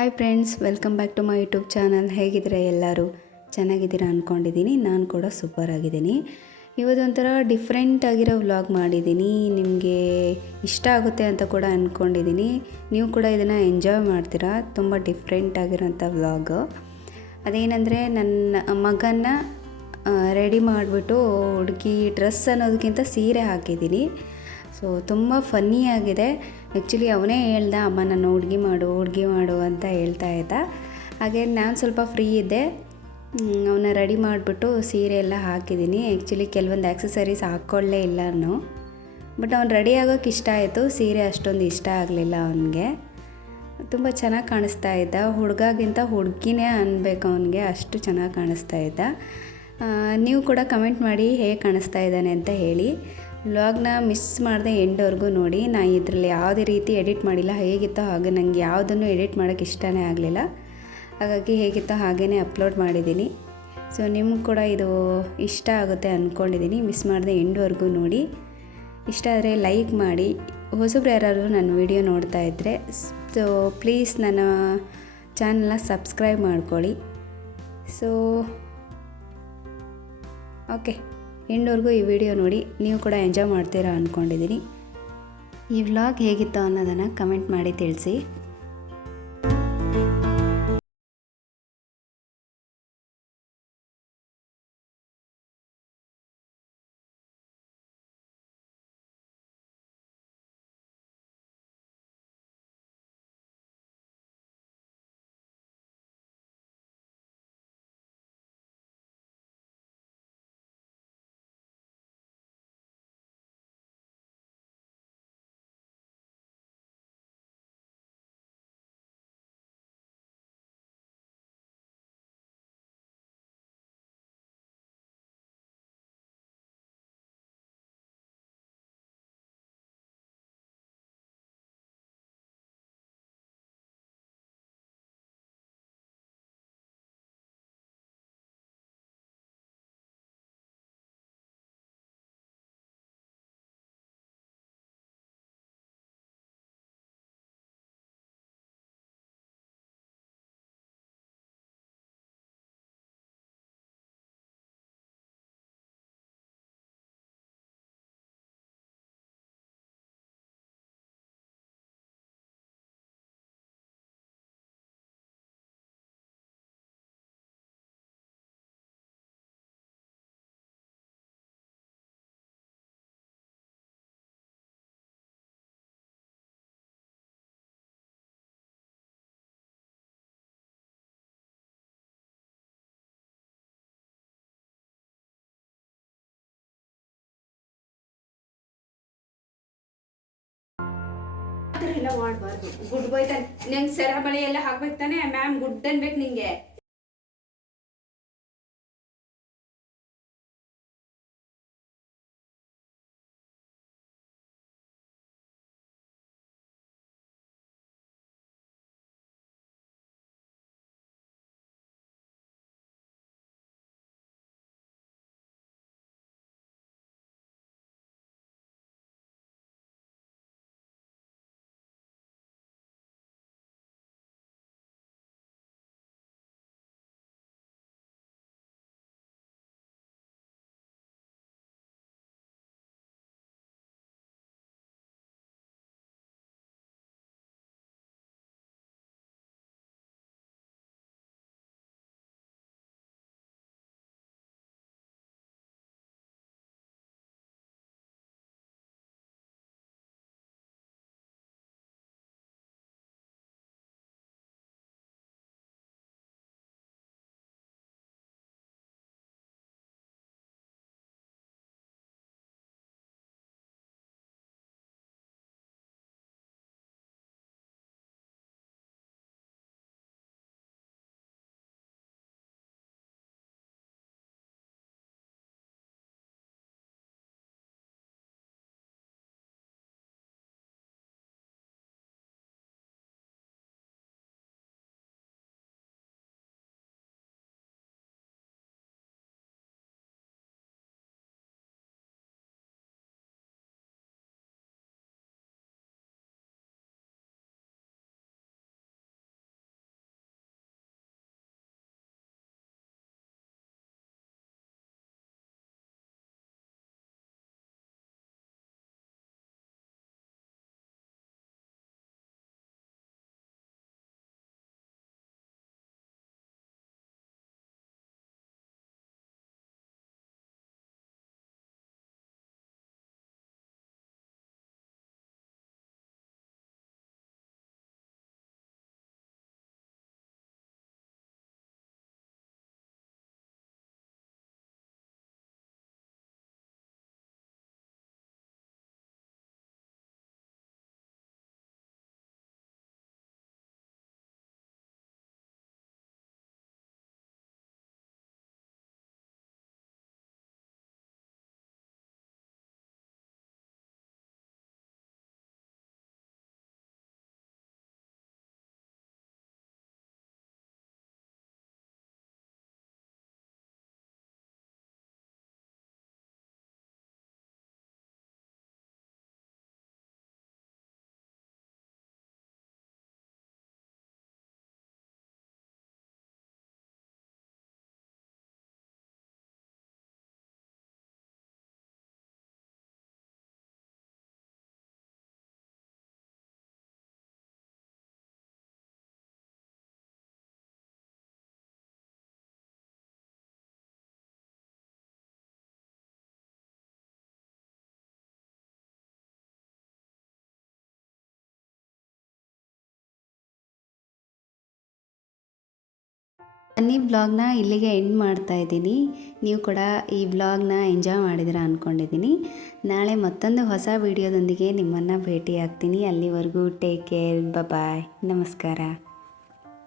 Hi friends welcome back to my YouTube channel ಹೇಗಿದ್ದೀರಾ ಎಲ್ಲರೂ? ಚೆನ್ನಾಗಿದ್ದೀರಾ ಅಂದ್ಕೊಂಡಿದ್ದೀನಿ ನಾನು ಕೂಡ ಸೂಪರ್ ಆಗಿದ್ದೀನಿ ಇವತ್ತು ಒಂಥರ ಡಿಫ್ರೆಂಟ್ ಆಗಿರೋ ವ್ಲಾಗ್ ಮಾಡಿದ್ದೀನಿ. ನಿಮಗೆ ಇಷ್ಟ ಆಗುತ್ತೆ ಅಂತ ಕೂಡ ಅಂದ್ಕೊಂಡಿದ್ದೀನಿ ನೀವು ಕೂಡ ಇದನ್ನು ಎಂಜಾಯ್ ಮಾಡ್ತೀರಾ? ತುಂಬ ಡಿಫ್ರೆಂಟ್ ಆಗಿರೋಂಥ ವ್ಲಾಗ್ ಅದೇನೆಂದರೆ ನನ್ನ ಮಗನ ರೆಡಿ ಮಾಡಿಬಿಟ್ಟು ಹುಡುಗಿ ಡ್ರೆಸ್ ಅನ್ನೋದಕ್ಕಿಂತ ಸೀರೆ ಹಾಕಿದ್ದೀನಿ. ಸೊ ತುಂಬ ಫನ್ನಿ ಆಗಿದೆ. ಆ್ಯಕ್ಚುಲಿ ಅವನೇ ಹೇಳ್ದ, ಅಮ್ಮ ನಾನು ಹುಡುಗಿ ಮಾಡು ಹುಡುಗಿ ಮಾಡು ಅಂತ ಹೇಳ್ತಾ ಇದ್ದ. ಹಾಗೆ ನಾನು ಸ್ವಲ್ಪ ಫ್ರೀ ಇದ್ದೆ. ಅವನ್ನ ರೆಡಿ ಮಾಡಿಬಿಟ್ಟು ಸೀರೆ ಎಲ್ಲ ಹಾಕಿದ್ದೀನಿ ಆ್ಯಕ್ಚುಲಿ ಕೆಲವೊಂದು ಆ್ಯಕ್ಸಸರೀಸ್ ಹಾಕ್ಕೊಳ್ಳೇ ಇಲ್ಲ ನಾನು ಬಟ್ ಅವ್ನು ರೆಡಿ ಆಗೋಕ್ಕೆ ಇಷ್ಟ ಆಯಿತು. ಸೀರೆ ಅಷ್ಟೊಂದು ಇಷ್ಟ ಆಗಲಿಲ್ಲ ಅವನಿಗೆ. ತುಂಬ ಚೆನ್ನಾಗಿ ಕಾಣಿಸ್ತಾ ಇದ್ದ. ಹುಡುಗಾಗಿಂತ ಹುಡುಗಿನೇ ಅನ್ಬೇಕು ಅವನಿಗೆ. ಅಷ್ಟು ಚೆನ್ನಾಗಿ ಕಾಣಿಸ್ತಾ ಇದ್ದ. ನೀವು ಕೂಡ ಕಮೆಂಟ್ ಮಾಡಿ ಹೇಗೆ ಕಾಣಿಸ್ತಾ ಇದ್ದಾನೆ ಅಂತ ಹೇಳಿ. ವ್ಲಾಗ್ನ ಮಿಸ್ ಮಾಡಿದೆ ಎಂಡವರೆಗೂ ನೋಡಿ ನಾನು ಇದರಲ್ಲಿ ಯಾವುದೇ ರೀತಿ ಎಡಿಟ್ ಮಾಡಿಲ್ಲ, ಹೇಗಿತ್ತೋ ಹಾಗೆ ನನಗೆ ಯಾವುದನ್ನು ಎಡಿಟ್ ಮಾಡೋಕ್ಕೆ ಇಷ್ಟನೇ ಆಗಲಿಲ್ಲ. ಹಾಗಾಗಿ ಹೇಗಿತ್ತೋ ಹಾಗೇ ಅಪ್ಲೋಡ್ ಮಾಡಿದ್ದೀನಿ. ಸೊ, ನಿಮ್ಗೆ ಕೂಡ ಇದು ಇಷ್ಟ ಆಗುತ್ತೆ ಅಂದ್ಕೊಂಡಿದ್ದೀನಿ ಮಿಸ್ ಮಾಡಿದೆ ಎಂಡ್ವರೆಗೂ ನೋಡಿ. ಇಷ್ಟ ಆದರೆ ಲೈಕ್ ಮಾಡಿ. ಹೊಸಬ್ರು ಯಾರಾದರೂ ನನ್ನ ವಿಡಿಯೋ ನೋಡ್ತಾ ಇದ್ದರೆ ಸೊ, ಪ್ಲೀಸ್ ನನ್ನ ಚಾನಲ್ನ ಸಬ್ಸ್ಕ್ರೈಬ್ ಮಾಡ್ಕೊಳ್ಳಿ. So, okay. ಎಂಡ್ವರೆಗೂ ಈ ವಿಡಿಯೋ ನೋಡಿ ನೀವು ಕೂಡ ಎಂಜಾಯ್ ಮಾಡ್ತೀರಾ ಅಂದ್ಕೊಂಡಿದ್ದೀನಿ ಈ ವ್ಲಾಗ್ ಹೇಗಿತ್ತು ಅನ್ನೋದನ್ನು ಕಮೆಂಟ್ ಮಾಡಿ ತಿಳಿಸಿ ಎಲ್ಲ ಮಾಡಬಾರ್ದು. ಗುಡ್ ಬೈತಾನೆ ನಂಗೆ ಸರ ಬಳೆ ಎಲ್ಲ ಹಾಕ್ಬೇಕು ತಾನೆ ಮ್ಯಾಮ್ ಗುಡ್ ಅನ್ಬೇಕು ನಿಂಗೆ. ನಾನು ಈ ವ್ಲಾಗ್ನ ಇಲ್ಲಿಗೆ ಎಂಡ್ ಮಾಡ್ತಾ ಇದ್ದೀನಿ. ನೀವು ಕೂಡ ಈ ಬ್ಲಾಗ್ನ ಎಂಜಾಯ್ ಮಾಡಿದಿರ ಅಂದ್ಕೊಂಡಿದ್ದೀನಿ ನಾಳೆ ಮತ್ತೊಂದು ಹೊಸ ವಿಡಿಯೋದೊಂದಿಗೆ ನಿಮ್ಮನ್ನು ಭೇಟಿ ಆಗ್ತೀನಿ ಅಲ್ಲಿವರೆಗೂ ಟೇಕ್ ಕೇರ್ ಬಾಯ್ ನಮಸ್ಕಾರ.